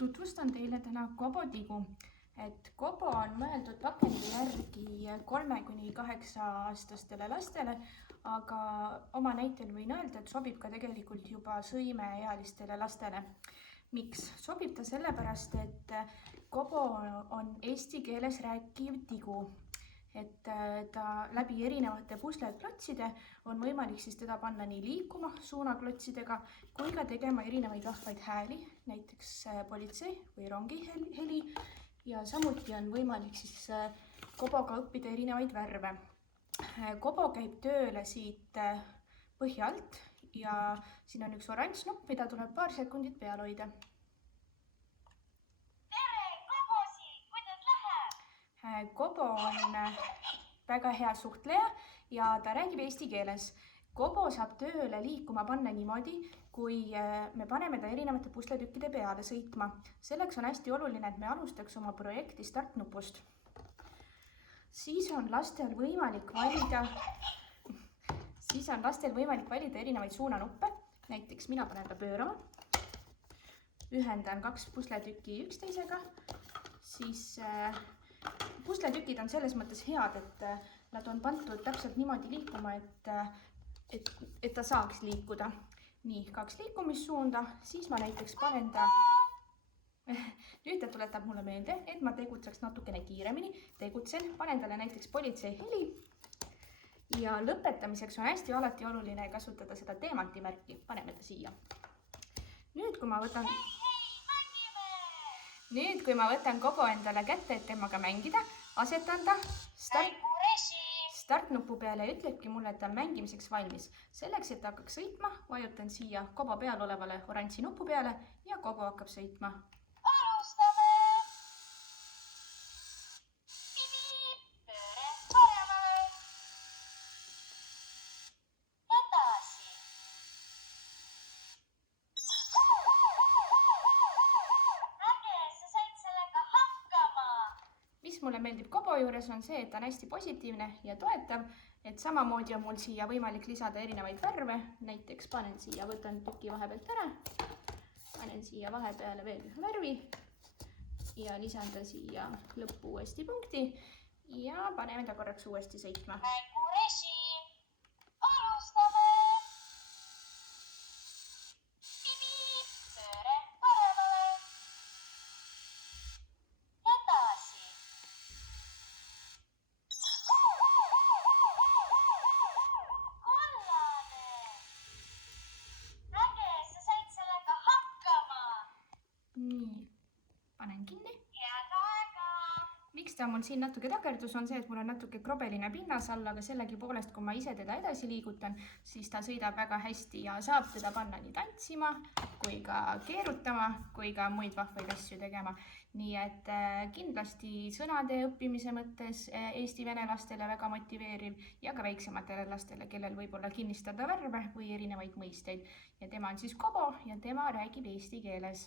Tutvustan teile täna Kobo-tigu. Kobo on mõeldud pakendi järgi 3–8-aastastele lastele, aga oma näitel võin öelda, et sobib ka tegelikult juba sõimeealistele lastele. Miks? Sobib ta sellepärast, et Kobo on eesti keeles rääkiv tigu. Ta läbi erinevate pusleklotside on võimalik teda panna nii liikuma suunaklotsidega kui ka tegema erinevaid vahvaid hääli, näiteks politsei või rongi heli, ja samuti on võimalik Koboga õppida erinevaid värve. Kobo käib tööle siit põhja alt ja siin on üks oranž nupp, mida tuleb paar sekundit peal hoida. Kobo on väga hea suhtleja ja ta räägib eesti keeles. Kobo saab tööle liikuma panna niimoodi, kui me paneme ta erinevate pusletükkide peale sõitma. Selleks on hästi oluline, et me alustaks oma projekti startnupust. Siis on lastel võimalik valida erinevaid suunanuppe. Näiteks mina panen ta pöörama, ühendan 2 pusletükki üksteisega, siis pusletükid on selles mõttes head, et nad on pandud täpselt niimoodi liikuma, et ta saaks liikuda. Nii, 2 liikumissuunda, siis ma näiteks panen ta, nüüd ta tuletab mulle meelde, et ma tegutseks natukene kiiremini, panen talle näiteks politsei heli ja lõpetamiseks on hästi alati oluline kasutada seda teemantimärki, paneme ta siia. Nüüd, kui ma võtan Kobo endale kätte, et temaga mängida, asetan ta startnupu peale ja ütlebki mulle, et ta on mängimiseks valmis. Selleks, et ta hakkaks sõitma, vajutan siia Kobo peal olevale oranži nupu peale ja Kobo hakkab sõitma. Alustame! Pööre paremale! Edasi! Mis mulle meeldib Kobo juures on see, et ta on hästi positiivne ja toetav, et samamoodi on mul siia võimalik lisada erinevaid värve, näiteks võtan tüki vahepealt ära, panen siia vahepeale veel ühe värvi ja lisan ta siia lõppu uuesti punkti ja paneme ta korraks uuesti sõitma. Mängurežiim! Alustame! Pööre paremale! Edasi! Kollane! Äge, sa said sellega hakkama! Nii, panen kinni. Head aega! Miks ta mul siin natuke takerdus on see, et mul on natuke krobeline pinnas all, aga sellegipoolest, kui ma ise teda edasi liigutan, siis ta sõidab väga hästi ja saab teda panna nii tantsima, kui ka keerutama, kui ka muid vahvaid asju tegema. Nii et kindlasti sõnade õppimise mõttes eesti-vene lastele väga motiveeriv ja ka väiksematele lastele, kellel võib olla kinnistada värve või erinevaid mõisteid. Ja tema on Kobo ja tema räägib eesti keeles.